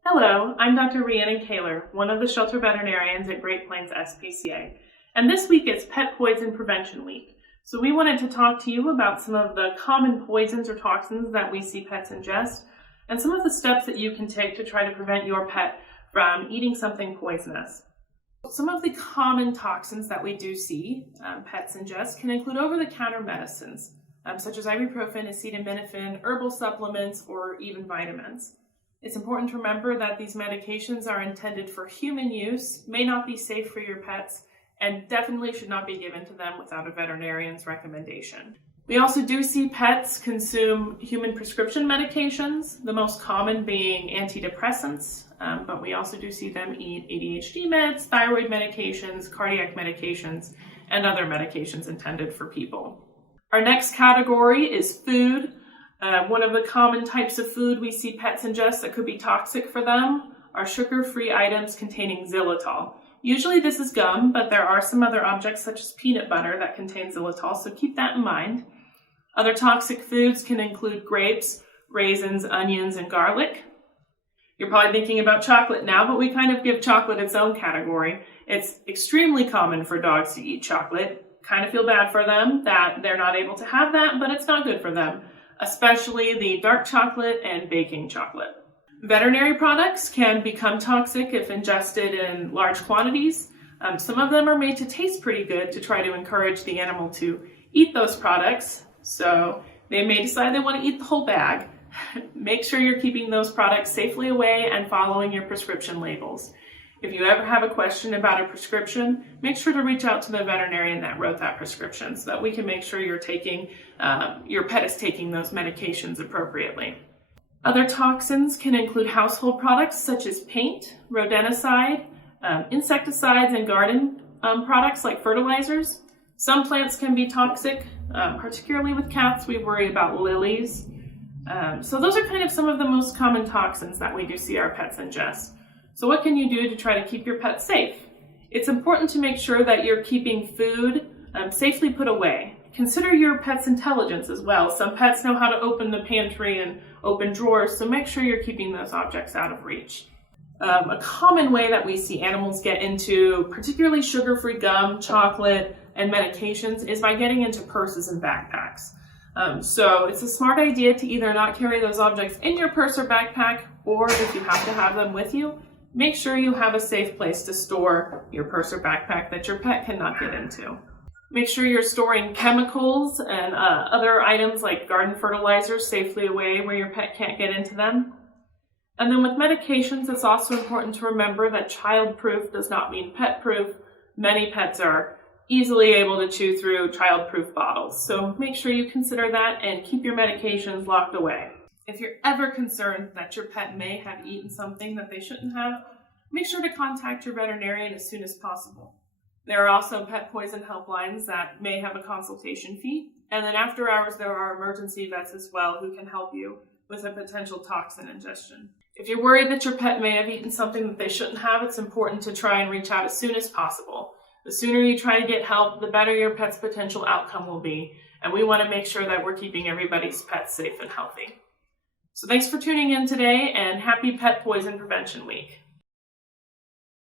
Hello, I'm Dr. Rhiannon Koehler, one of the shelter veterinarians at Great Plains SPCA, and this week is Pet Poison Prevention Week. So we wanted to talk to you about some of the common poisons or toxins that we see pets ingest, and some of the steps that you can take to try to prevent your pet from eating something poisonous. Some of the common toxins that we do see pets ingest can include over-the-counter medicines, such as ibuprofen, acetaminophen, herbal supplements, or even vitamins. It's important to remember that these medications are intended for human use, may not be safe for your pets, and definitely should not be given to them without a veterinarian's recommendation. We also do see pets consume human prescription medications, the most common being antidepressants, but we also do see them eat ADHD meds, thyroid medications, cardiac medications, and other medications intended for people. Our next category is food. One of the common types of food we see pets ingest that could be toxic for them are sugar-free items containing xylitol. Usually this is gum, but there are some other objects such as peanut butter that contain xylitol, so keep that in mind. Other toxic foods can include grapes, raisins, onions, and garlic. You're probably thinking about chocolate now, but we kind of give chocolate its own category. It's extremely common for dogs to eat chocolate. Kind of feel bad for them that they're not able to have that, but it's not good for them, especially the dark chocolate and baking chocolate. Veterinary products can become toxic if ingested in large quantities. Some of them are made to taste pretty good to try to encourage the animal to eat those products, so they may decide they want to eat the whole bag. Make sure you're keeping those products safely away and following your prescription labels. If you ever have a question about a prescription, make sure to reach out to the veterinarian that wrote that prescription so that we can make sure your pet is taking those medications appropriately. Other toxins can include household products such as paint, rodenticide, insecticides, and garden products like fertilizers. Some plants can be toxic, particularly with cats. We worry about lilies. So those are kind of some of the most common toxins that we do see our pets ingest. So what can you do to try to keep your pet safe? It's important to make sure that you're keeping food safely put away. Consider your pet's intelligence as well. Some pets know how to open the pantry and open drawers, so make sure you're keeping those objects out of reach. A common way that we see animals get into particularly sugar-free gum, chocolate, and medications is by getting into purses and backpacks. So it's a smart idea to either not carry those objects in your purse or backpack, or if you have to have them with you, make sure you have a safe place to store your purse or backpack that your pet cannot get into. Make sure you're storing chemicals and other items like garden fertilizers safely away where your pet can't get into them. And then with medications, it's also important to remember that child-proof does not mean pet-proof. Many pets are easily able to chew through child-proof bottles, so make sure you consider that and keep your medications locked away. If you're ever concerned that your pet may have eaten something that they shouldn't have, make sure to contact your veterinarian as soon as possible. There are also pet poison helplines that may have a consultation fee, and then after hours there are emergency vets as well who can help you with a potential toxin ingestion. If you're worried that your pet may have eaten something that they shouldn't have, it's important to try and reach out as soon as possible. The sooner you try to get help, the better your pet's potential outcome will be, and we want to make sure that we're keeping everybody's pets safe and healthy. So thanks for tuning in today, and happy Pet Poison Prevention Week.